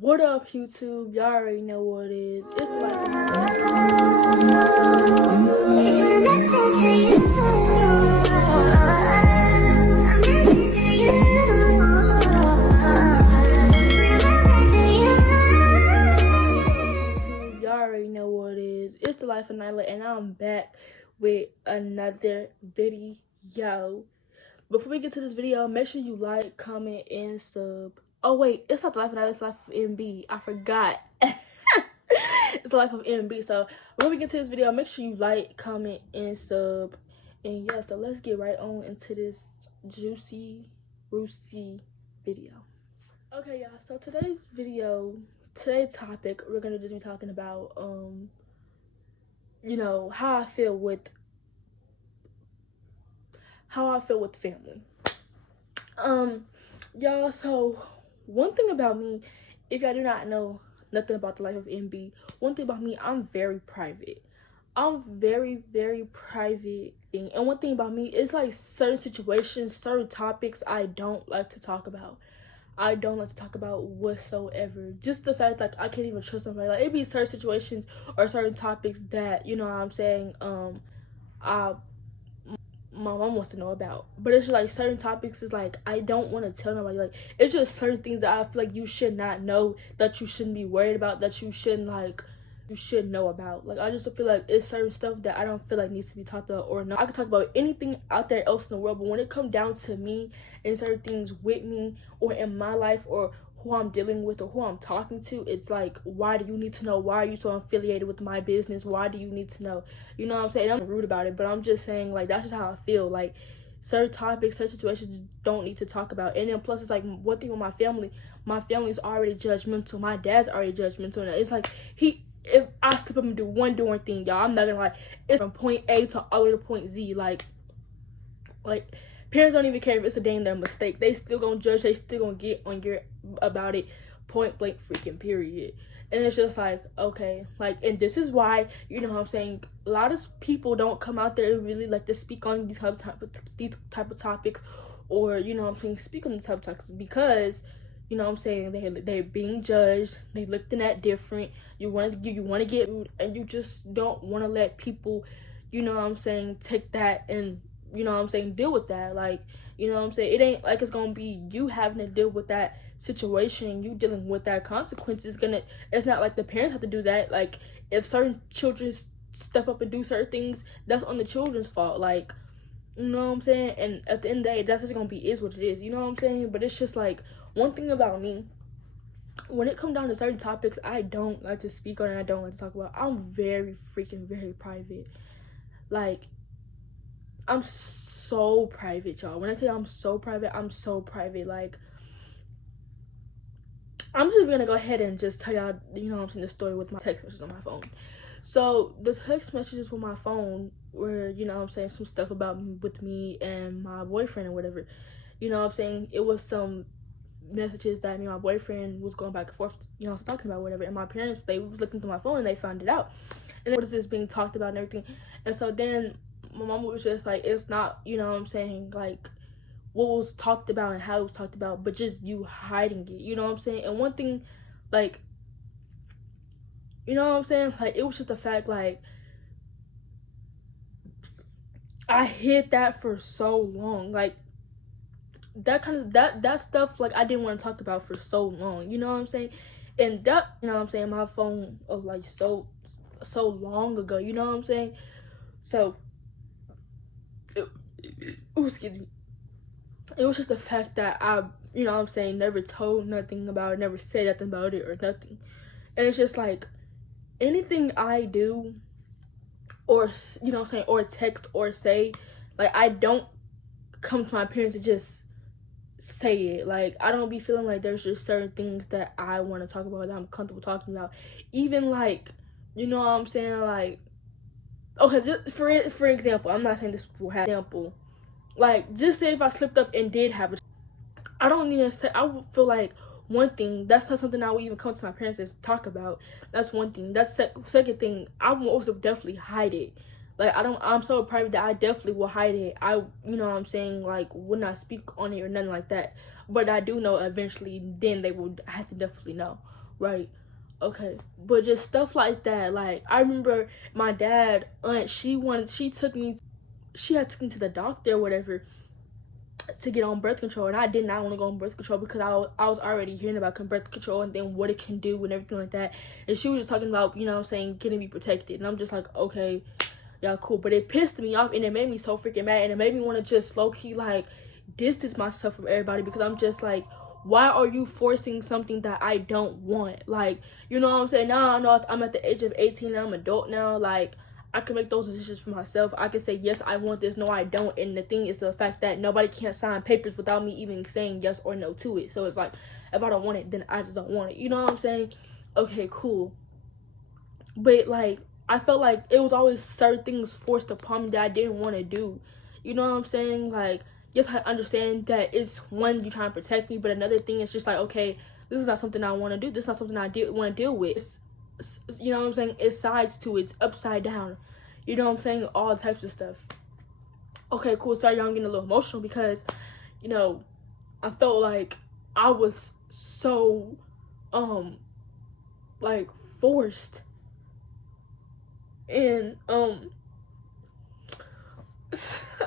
What up, YouTube? Y'all already know what it is. It's the life of YouTube. Y'all already know what it is. It's the life of Nyla, and I'm back with another video. Before we get to this video, make sure you like, comment, and sub. Oh wait, it's not the life of Nyla, it's the life of MB. I forgot. It's the life of MB. So when we get to this video, make sure you like, comment, and sub. And yeah, so let's get right on into this juicy, roosty video. Okay, y'all. So today's topic, we're gonna just be talking about you know, how I feel with family. Y'all, so one thing about me, if y'all do not know nothing about the life of MB, one thing about me, I'm very private. I'm very, very private. And one thing about me, it's like certain situations, certain topics I don't like to talk about. I don't like to talk about whatsoever. Just the fact, like, I can't even trust somebody. Like, it be certain situations or certain topics that, you know what I'm saying, my mom wants to know about. But it's just like certain topics is like I don't want to tell nobody. Like, it's just certain things that I feel like you should not know, that you shouldn't be worried about, that you shouldn't you should know about. Like, I just feel like it's certain stuff that I don't feel like needs to be talked about or not. I can talk about anything out there else in the world, but when it comes down to me and certain things with me or in my life or who I'm dealing with or who I'm talking to, it's like, why do you need to know? Why are you so affiliated with my business? Why do you need to know? You know what I'm saying? I'm rude about it, but I'm just saying, like, that's just how I feel. Like, certain topics, certain situations don't need to talk about. And then plus, it's like, one thing with my family is already judgmental. My dad's already judgmental. And it's like, if I step up and do one doing thing, y'all, I'm not gonna lie, it's from point A to all the way to point Z. Like parents don't even care if it's a dang their mistake. They still gonna judge. They still gonna get on your about it, point blank freaking period. And it's just like, okay, like, and this is why, you know what I'm saying, a lot of people don't come out there and really like to speak on these type of topics, or, you know what I'm saying, speak on these type of topics, because, you know what I'm saying, they're being judged, they looking at different, you want to get, and you just don't want to let people, you know what I'm saying, take that and, you know what I'm saying, deal with that. Like, you know what I'm saying, it ain't like it's gonna be you having to deal with that situation, you dealing with that consequences. It's not like the parents have to do that. Like, if certain children step up and do certain things, that's on the children's fault. Like, you know what I'm saying? And at the end of the day, that's just gonna be is what it is, you know what I'm saying? But it's just like, one thing about me, when it comes down to certain topics, I don't like to speak on and I don't like to talk about. I'm very freaking very private. Like, I'm so private, y'all. When I tell you I'm so private, I'm so private. Like, I'm just gonna go ahead and just tell y'all, you know what I'm saying, the story with my text messages on my phone. So the text messages with my phone were, you know what I'm saying, some stuff about with me and my boyfriend or whatever. You know what I'm saying? It was some messages that me and my boyfriend was going back and forth, you know, talking about whatever. And my parents, they was looking through my phone and they found it out. And then what is this being talked about and everything. And so then my mom was just like, it's not, you know what I'm saying, like, what was talked about and how it was talked about, but just you hiding it, you know what I'm saying? And one thing, like, you know what I'm saying, like, it was just the fact, like, I hid that for so long. Like, that kind of that stuff, like, I didn't want to talk about for so long, you know what I'm saying? And that, you know what I'm saying, my phone was like so long ago, you know what I'm saying? So excuse me, it was just the fact that I, you know what I'm saying, never told nothing about it, never said nothing about it or nothing. And it's just like, anything I do or, you know what I'm saying, or text or say, like, I don't come to my parents and just say it. Like, I don't be feeling like there's just certain things that I want to talk about that I'm comfortable talking about. Even, like, you know what I'm saying, like, okay, just for example, I'm not saying this will have example. Like, just say if I slipped up and did have a, I don't even say, I would feel like, one thing, that's not something I would even come to my parents and talk about. That's one thing. That's second thing, I will also definitely hide it. Like, I'm so private that I definitely will hide it. You know what I'm saying, like, would not speak on it or nothing like that. But I do know eventually then they will have to definitely know. right? Okay, but just stuff like that. Like, I remember my dad, she took me, she had took me to the doctor or whatever to get on birth control, and I did not want to go on birth control because I was already hearing about birth control and then what it can do and everything like that. And she was just talking about, you know what I'm saying, getting me protected. And I'm just like, okay, yeah, cool. But it pissed me off and it made me so freaking mad, and it made me want to just low-key like distance myself from everybody, because I'm just like, why are you forcing something that I don't want? Like, you know what I'm saying? Now I know I'm at the age of 18 and I'm an adult now. Like, I can make those decisions for myself. I can say, yes, I want this. No, I don't. And the thing is the fact that nobody can't sign papers without me even saying yes or no to it. So it's like, if I don't want it, then I just don't want it. You know what I'm saying? Okay, cool. But, like, I felt like it was always certain things forced upon me that I didn't want to do. You know what I'm saying? Like, yes, I understand that it's one, you trying to protect me, but another thing is just like, okay, this is not something I want to do. This is not something I want to deal with. You know what I'm saying? It's sides to it. It's upside down. You know what I'm saying? All types of stuff. Okay, cool. Sorry, y'all, I'm getting a little emotional because, you know, I felt like I was so, like, forced. And,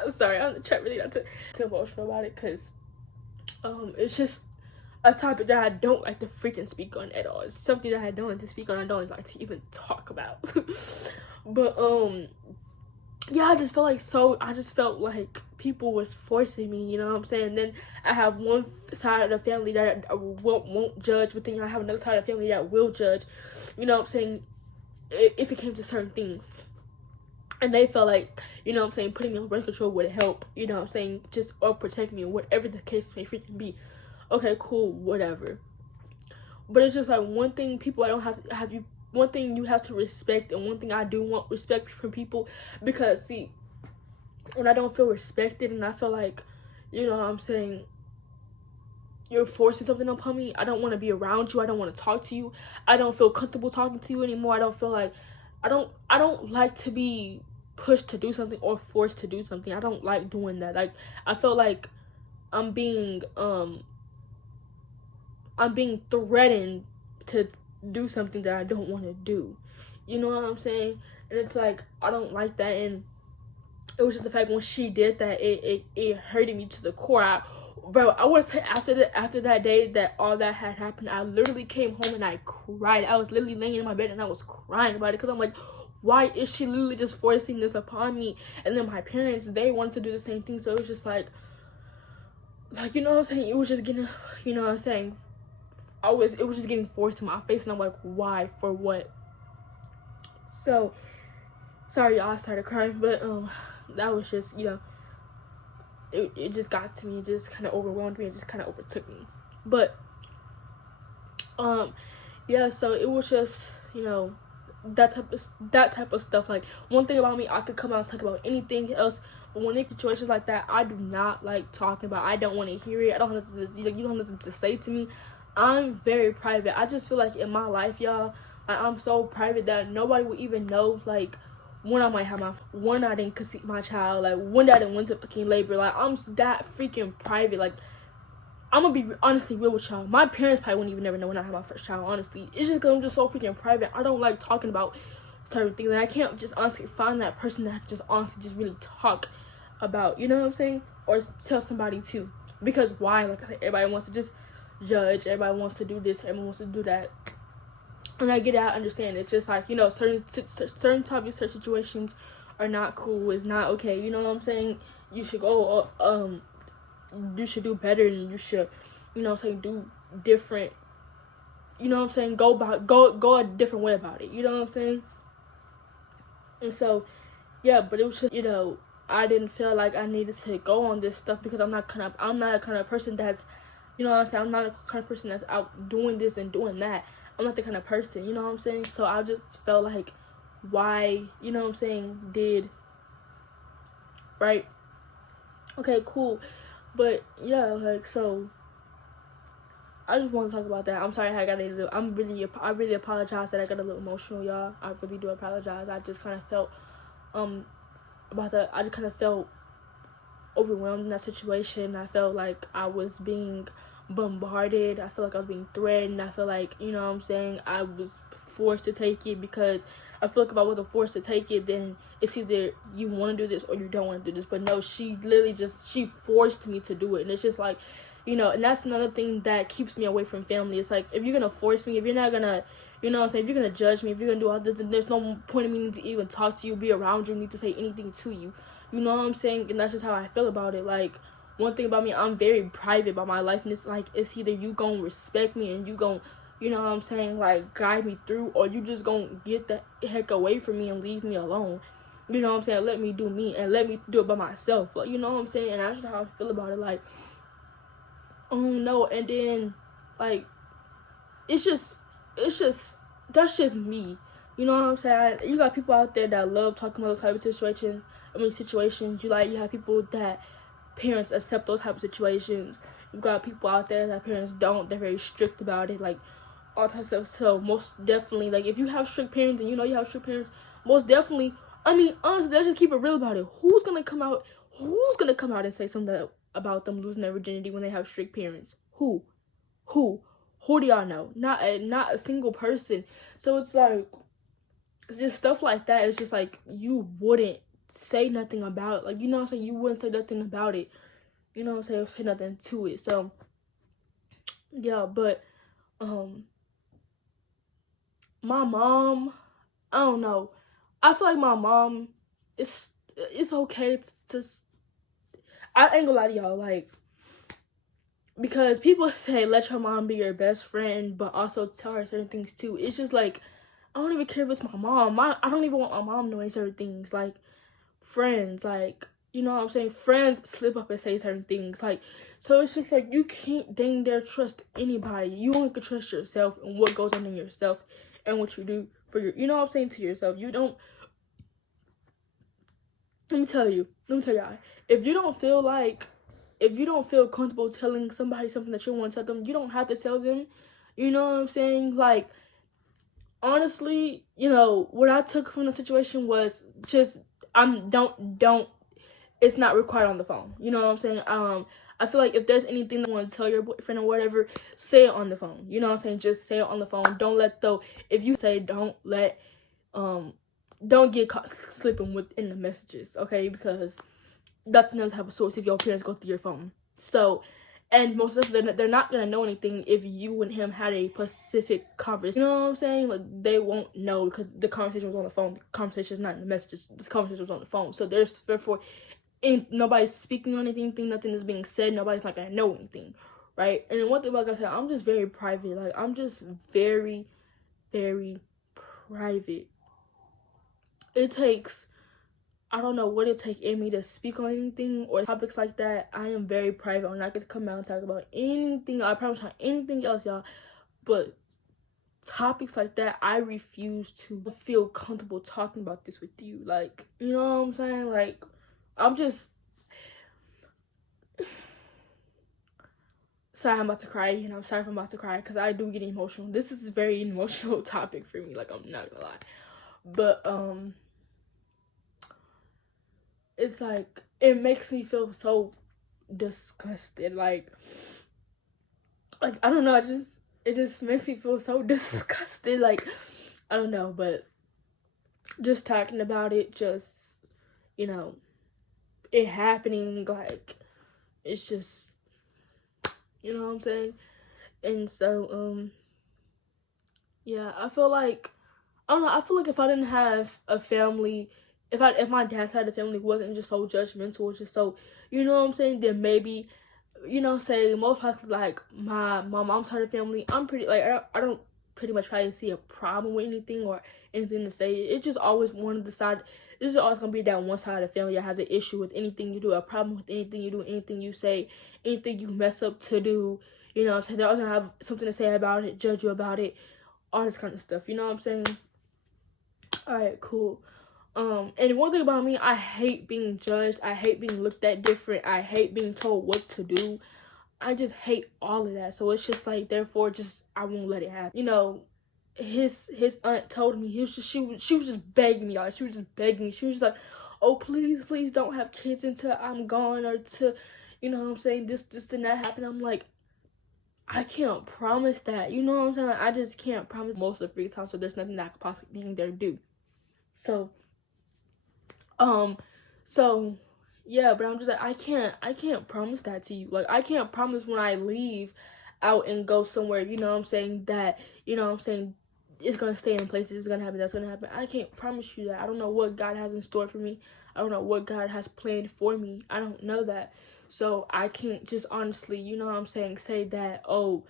sorry, I'm trying really not to too emotional about it, because, it's just a topic that I don't like to freaking speak on at all. It's something that I don't like to speak on. I don't like to even talk about. But yeah, I just felt like people was forcing me, you know what I'm saying? Then I have one side of the family that won't judge, but then I have another side of the family that will judge, you know what I'm saying, if it came to certain things. And they felt like, you know what I'm saying, putting me on birth control would help, you know what I'm saying, just, or protect me, or whatever the case may freaking be. Okay, cool, whatever. But it's just like, one thing people, I don't have to have you, one thing you have to respect, and one thing I do want respect from people, because see, when I don't feel respected and I feel like, you know what I'm saying, you're forcing something upon me, I don't want to be around you. I don't want to talk to you. I don't feel comfortable talking to you anymore. I don't feel like, I don't like to be pushed to do something or forced to do something. I don't like doing that. Like, I feel like I'm being threatened to do something that I don't want to do. You know what I'm saying? And it's like, I don't like that. And it was just the fact when she did that, it hurted me to the core. Bro, I want to say after that day that all that had happened, I literally came home and I cried. I was literally laying in my bed and I was crying about it, because I'm like, why is she literally just forcing this upon me? And then my parents, they wanted to do the same thing. So it was just like, you know what I'm saying? It was just getting, you know what I'm saying? It was just getting forced in my face, and I'm like, why? For what? So, sorry y'all, I started crying, but that was just, you know, it just got to me. It just kind of overwhelmed me. It just kind of overtook me. But yeah, so it was just, you know, that type of stuff. Like, one thing about me, I could come out and talk about anything else, but when in situations like that, I do not like talking about. I don't want to hear it. I don't have nothing to, you don't have nothing to say to me. I'm very private. I just feel like in my life, y'all, like, I'm so private that nobody will even know, like, when I might have when I didn't conceive my child, like, when I didn't went to fucking labor. Like, I'm that freaking private. Like, I'm gonna be honestly real with y'all. My parents probably wouldn't even never know when I had my first child, honestly. It's just because I'm just so freaking private. I don't like talking about certain things. And I can't just honestly find that person that I can just honestly just really talk about, you know what I'm saying? Or tell somebody to. Because why? Like I said, everybody wants to just judge. Everybody wants to do this. Everyone wants to do that. And I get it. I understand. It's just like, you know, certain topics, certain situations are not cool. It's not okay. You know what I'm saying? You should go, you should do better, and you should, you know what I'm saying, do different, you know what I'm saying, go a different way about it, you know what I'm saying? And so, yeah, but it was just, you know, I didn't feel like I needed to go on this stuff, because I'm not a kind of person that's, you know what I'm saying, I'm not a kind of person that's out doing this and doing that. I'm not the kind of person, you know what I'm saying? So I just felt like, why, you know what I'm saying, right? Okay, cool. But yeah, like, so I just want to talk about that. I'm sorry I got a little, I really apologize that I got a little emotional, y'all. I really do apologize. I just kind of felt I just kind of felt overwhelmed in that situation. I felt like I was being bombarded. I feel like I was being threatened. I feel like, you know what I'm saying, I was forced to take it, because I feel like if I wasn't forced to take it, then it's either you want to do this or you don't want to do this. But no, she literally she forced me to do it. And it's just like, you know, and that's another thing that keeps me away from family. It's like, if you're going to force me, if you're not going to, you know what I'm saying, if you're going to judge me, if you're going to do all this, then there's no point in me to even talk to you, be around you, need to say anything to you. You know what I'm saying? And that's just how I feel about it. Like, one thing about me, I'm very private about my life. And it's like, it's either you going to respect me and you going to, you know what I'm saying, like, guide me through, or you just going to get the heck away from me and leave me alone. You know what I'm saying? Let me do me and let me do it by myself. Like, you know what I'm saying? And that's just how I feel about it. Like, oh no. And then, like, it's just that's just me. You know what I'm saying? You got people out there that love talking about those type of situations. You have people that parents accept those type of situations. You got people out there that parents don't. They're very strict about it, like all types of stuff. So most definitely, like, if you have strict parents and you know you have strict parents, most definitely, I mean, honestly, let's just keep it real about it. Who's gonna come out and say something about them losing their virginity when they have strict parents? Who do y'all know? Not a single person. So it's like, it's just stuff like that. It's just like, you wouldn't say nothing about it. Like, you know what I'm saying? You wouldn't say nothing about it. You know what I'm saying? Say nothing to it. So, yeah, but, my mom, I don't know. I feel like my mom, it's okay to I ain't gonna lie to y'all, like, because people say let your mom be your best friend, but also tell her certain things too. It's just like, I don't even care if it's my mom. I don't even want my mom knowing certain things. Like, friends, like, you know what I'm saying? Friends slip up and say certain things. Like, so it's just like, you can't dang dare trust anybody. You only can trust yourself and what goes on in yourself and what you do for your, you know what I'm saying, to yourself. You don't, let me tell y'all, if you don't feel comfortable telling somebody something that you want to tell them, you don't have to tell them. You know what I'm saying? Like, honestly, you know, what I took from the situation was just, don't, it's not required on the phone. You know what I'm saying? I feel like if there's anything that you want to tell your boyfriend or whatever, say it on the phone. You know what I'm saying? Just say it on the phone. Don't get caught slipping within the messages, okay? Because that's another type of source if your parents go through your phone. So, and most of them, they're not gonna know anything if you and him had a specific conversation. You know what I'm saying? Like, they won't know because the conversation was on the phone. The conversation is not in the messages. The conversation was on the phone. So therefore, nobody's speaking on anything. Nothing is being said. Nobody's not gonna know anything, right? And then one thing, like I said, I'm just very private. Like, I'm just very, very private. It takes, I don't know what it takes in me to speak on anything or topics like that. I am very private. I'm not going to come out and talk about anything. I promise not anything else, y'all. But topics like that, I refuse to feel comfortable talking about this with you. Like, you know what I'm saying? Like, I'm just... Sorry, I'm about to cry. You know, I'm sorry if I'm about to cry because I do get emotional. This is a very emotional topic for me. Like, I'm not going to lie. But, it's like, it makes me feel so disgusted. Like, I don't know, it just makes me feel so disgusted. Like, I don't know, but just talking about it, just, you know, it happening, like, it's just, you know what I'm saying? And so, yeah, I feel like, I don't know, I feel like if I didn't have a family, if my dad's side of the family wasn't just so judgmental, just so, you know what I'm saying, then maybe, you know, say most likely, like, my mom's side of the family, I'm pretty, like, I don't pretty much probably see a problem with anything or anything to say. It's just always one of the side. This is always gonna be that one side of the family that has an issue with anything you do, a problem with anything you do, anything you say, anything you mess up to do. You know what I'm saying? They're always gonna have something to say about it, judge you about it, all this kind of stuff. You know what I'm saying? All right, cool. And one thing about me, I hate being judged. I hate being looked at different. I hate being told what to do. I just hate all of that. So it's just like, therefore, just, I won't let it happen. You know, his aunt told me, she was just begging me, y'all. She was just begging me. She was just like, oh, please don't have kids until I'm gone, or to, you know what I'm saying, this and that happen. I'm like, I can't promise that. You know what I'm saying? Like, I just can't promise most of the free time, so there's nothing that I could possibly be in there to do. So, so yeah, but I'm just like, I can't promise that to you. Like, I can't promise when I leave out and go somewhere, you know what I'm saying, that, you know what I'm saying, it's gonna stay in place, it's gonna happen, that's gonna happen. I can't promise you that. I don't know what God has in store for me. I don't know what God has planned for me. I don't know that. So I can't just honestly, you know what I'm saying, say that, oh,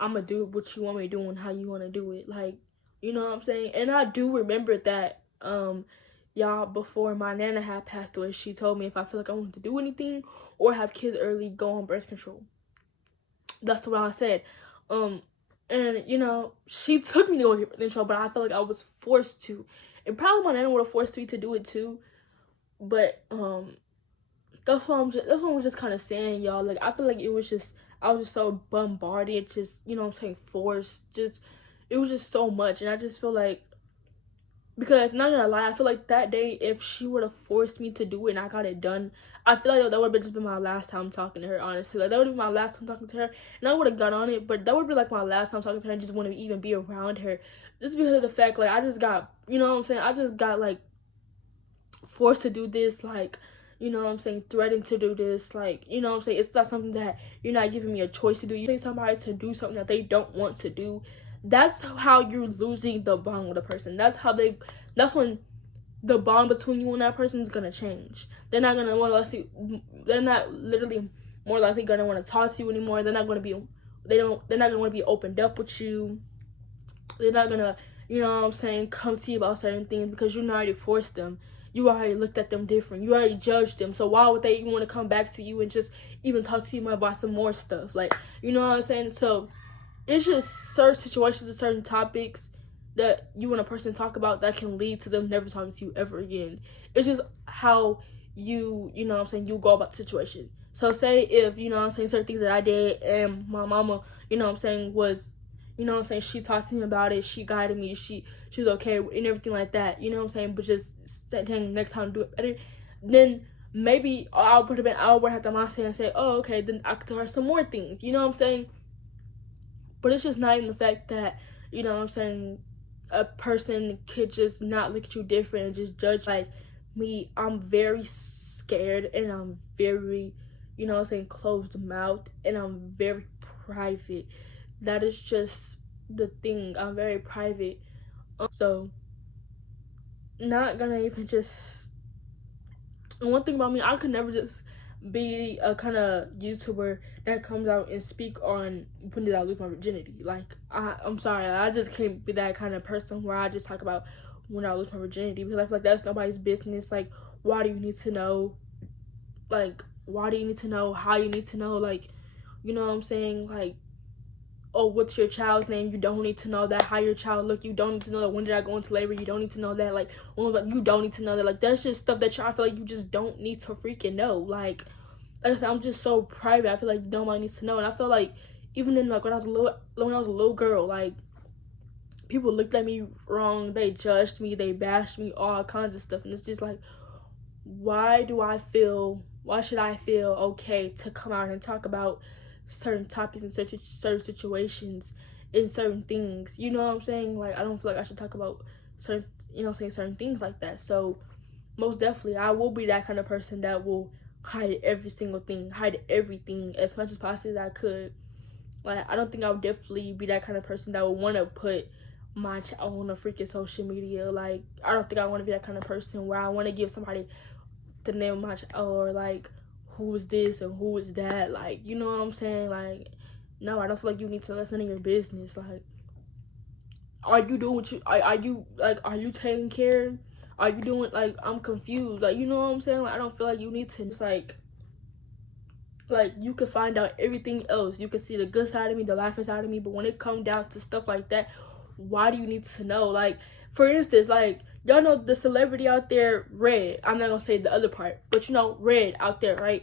I'm gonna do what you want me to do and how you want to do it. Like, you know what I'm saying? And I do remember that, y'all, before my nana had passed away, she told me if I feel like I want to do anything or have kids early, go on birth control. That's what I said. And you know, she took me to go get birth control, but I felt like I was forced to. And probably my nana would have forced me to do it too. But that's what I'm just kind of saying, y'all. Like, I feel like I was just so bombarded, just, you know what I'm saying, forced. Just, it was just so much, and I just feel like, because not gonna lie, I feel like that day, if she would have forced me to do it and I got it done, I feel like that would have just been my last time talking to her, honestly. Like, that would have been my last time talking to her, and I would have got on it, but that would be like my last time talking to her and just want to even be around her. Just because of the fact, like, I just got, you know what I'm saying, I just got, like, forced to do this, like, you know what I'm saying, threatened to do this, like, you know what I'm saying, it's not something that you're not giving me a choice to do. You think somebody to do something that they don't want to do, that's how you're losing the bond with a person. That's when the bond between you and that person is gonna change. They're not gonna want to they're not literally more likely gonna want to talk to you anymore. They're not gonna want to be opened up with you. They're not gonna, you know what I'm saying, come to you about certain things because you already forced them. You already looked at them different. You already judged them. So why would they even want to come back to you and just even talk to you about some more stuff? Like, you know what I'm saying? So it's just certain situations and certain topics that you and a person talk about that can lead to them never talking to you ever again. It's just how you know what I'm saying, you go about the situation. So say if, you know what I'm saying, certain things that I did and my mama, you know what I'm saying, was, you know what I'm saying, she talked to me about it, she guided me, she was okay and everything like that, you know what I'm saying, but just saying next time do it better, then maybe I would have had the mindset and say, oh, okay, then I could tell her some more things, you know what I'm saying. But it's just not even the fact that, you know what I'm saying, a person could just not look at you different and just judge. Like me, I'm very scared and I'm very, you know what I'm saying, closed mouth, and I'm very private. That is just the thing. I'm very private. So, not gonna even just. And one thing about me, I could never just be a kind of YouTuber that comes out and speak on when did I lose my virginity. Like, I'm sorry, I just can't be that kind of person where I just talk about when I lose my virginity, because I feel like that's nobody's business. Like, why do you need to know? Like, why do you need to know? How you need to know? Like, you know what I'm saying? Like, oh, what's your child's name? You don't need to know that. How your child look? You don't need to know that. When did I go into labor? You don't need to know that. Like, you don't need to know that. Like, that's just stuff that I feel like you just don't need to freaking know. Like I said, I'm just so private. I feel like nobody needs to know. And I feel like even in, like, when I was a little girl, like, people looked at me wrong. They judged me. They bashed me. All kinds of stuff. And it's just like, why should I feel okay to come out and talk about certain topics and certain situations and certain things? You know what I'm saying? Like, I don't feel like I should talk about certain, you know, saying certain things like that. So most definitely, I will be that kind of person that will hide every single thing, hide everything as much as possible that I could. Like, I don't think I would definitely be that kind of person that would want to put my child on a freaking social media. Like, I don't think I want to be that kind of person where I want to give somebody the name of my child, or like, who is this and who is that. Like, you know what I'm saying? Like, no, I don't feel like you need to let none of your business. Like, are you doing what you are you taking care? Are you doing, like, I'm confused. Like, you know what I'm saying? Like, I don't feel like you need to. It's like you can find out everything else. You can see the good side of me, the laughing side of me, but when it comes down to stuff like that, why do you need to know? Like, for instance, like, y'all know the celebrity out there, Red. I'm not gonna say the other part, but you know, Red out there, right?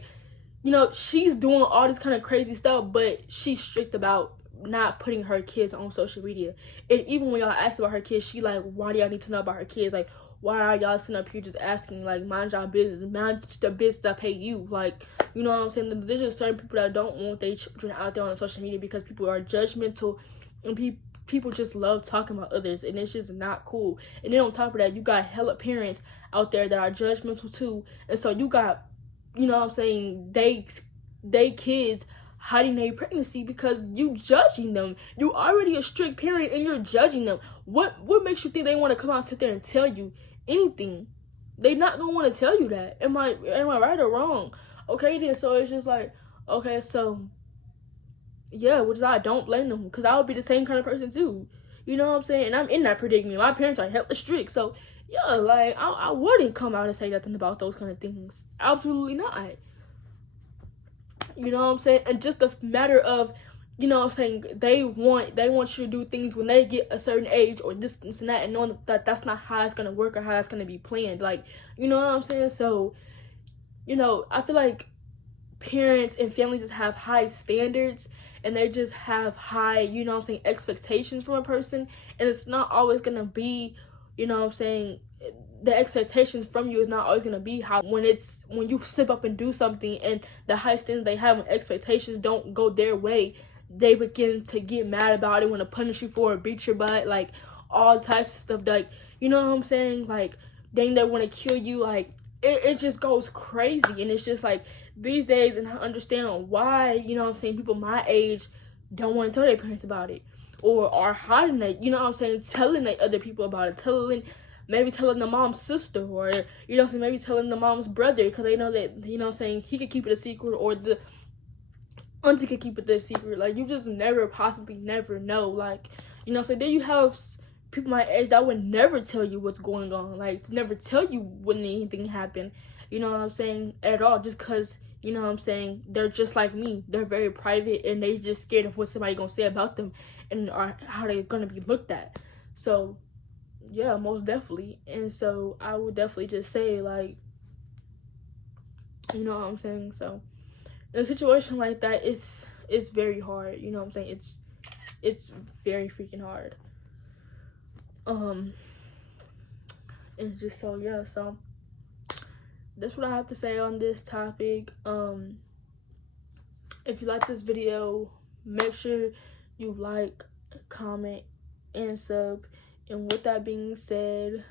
You know, she's doing all this kind of crazy stuff, but she's strict about not putting her kids on social media. And even when y'all ask about her kids, she like, why do y'all need to know about her kids? Like, why are y'all sitting up here just asking? Like, mind y'all business, mind the business that pay you. Like, you know what I'm saying? There's just certain people that don't want their children out there on social media because people are judgmental, and people just love talking about others, and it's just not cool. And then on top of that, you got hella parents out there that are judgmental too, and so you got, you know what I'm saying, they kids hiding their pregnancy because you judging them. You already a strict parent and you're judging them. What makes you think they want to come out and sit there and tell you anything? They not gonna want to tell you that. Am I right or wrong? Okay then, so it's just like, okay, so yeah, which is I don't blame them, because I would be the same kind of person too. You know what I'm saying? And I'm in that predicament. My parents are hella strict, so yeah, like I wouldn't come out and say nothing about those kind of things. Absolutely not. You know what I'm saying? And just the matter of, you know what I'm saying, they want you to do things when they get a certain age or this and that, and knowing that that's not how it's gonna work or how it's gonna be planned. Like, you know what I'm saying? So, you know, I feel like parents and families just have high standards, and they just have high, you know what I'm saying, expectations from a person, and it's not always gonna be, you know what I'm saying, the expectations from you is not always gonna be how when you slip up and do something, and the high standards they have when expectations don't go their way, they begin to get mad about it, want to punish you for it, beat your butt, like all types of stuff, like, you know what I'm saying, like dang, they want to kill you, like it just goes crazy. And it's just like these days, and I understand why, you know what I'm saying, people my age don't want to tell their parents about it, or are hiding it, you know what I'm saying, telling other people about it, maybe telling the mom's sister, or, you know what I'm saying, maybe telling the mom's brother, because they know that, you know what I'm saying, he could keep it a secret, or the auntie could keep it a secret. Like, you just possibly never know. Like, you know what I'm saying, then you have people my age that would never tell you what's going on, like, to never tell you when anything happened, you know what I'm saying, at all, just because, you know what I'm saying, they're just like me. They're very private, and they just scared of what somebody gonna say about them, and how they're gonna be looked at. So yeah, most definitely. And so I would definitely just say, like, you know what I'm saying, so in a situation like that, it's very hard, you know what I'm saying, it's very freaking hard. And just, so yeah, so that's what I have to say on this topic. If you like this video, make sure you like, comment, and sub. And with that being said,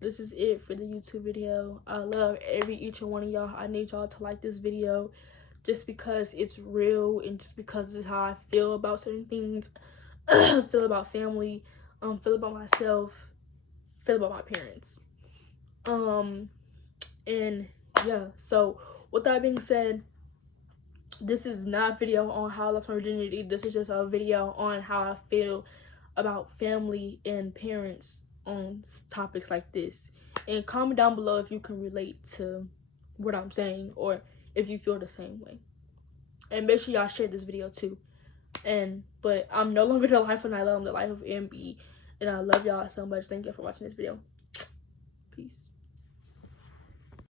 this is it for the YouTube video. I love each and one of y'all. I need y'all to like this video just because it's real, and just because this is how I feel about certain things. Feel about family, feel about myself, feel about my parents. And yeah, so with that being said, this is not a video on how I lost my virginity. This is just a video on how I feel about family and parents on topics like this. And comment down below if you can relate to what I'm saying, or if you feel the same way. And make sure y'all share this video too. But I'm no longer the life of Nyla, I'm the life of MB. And I love y'all so much. Thank you for watching this video. Peace.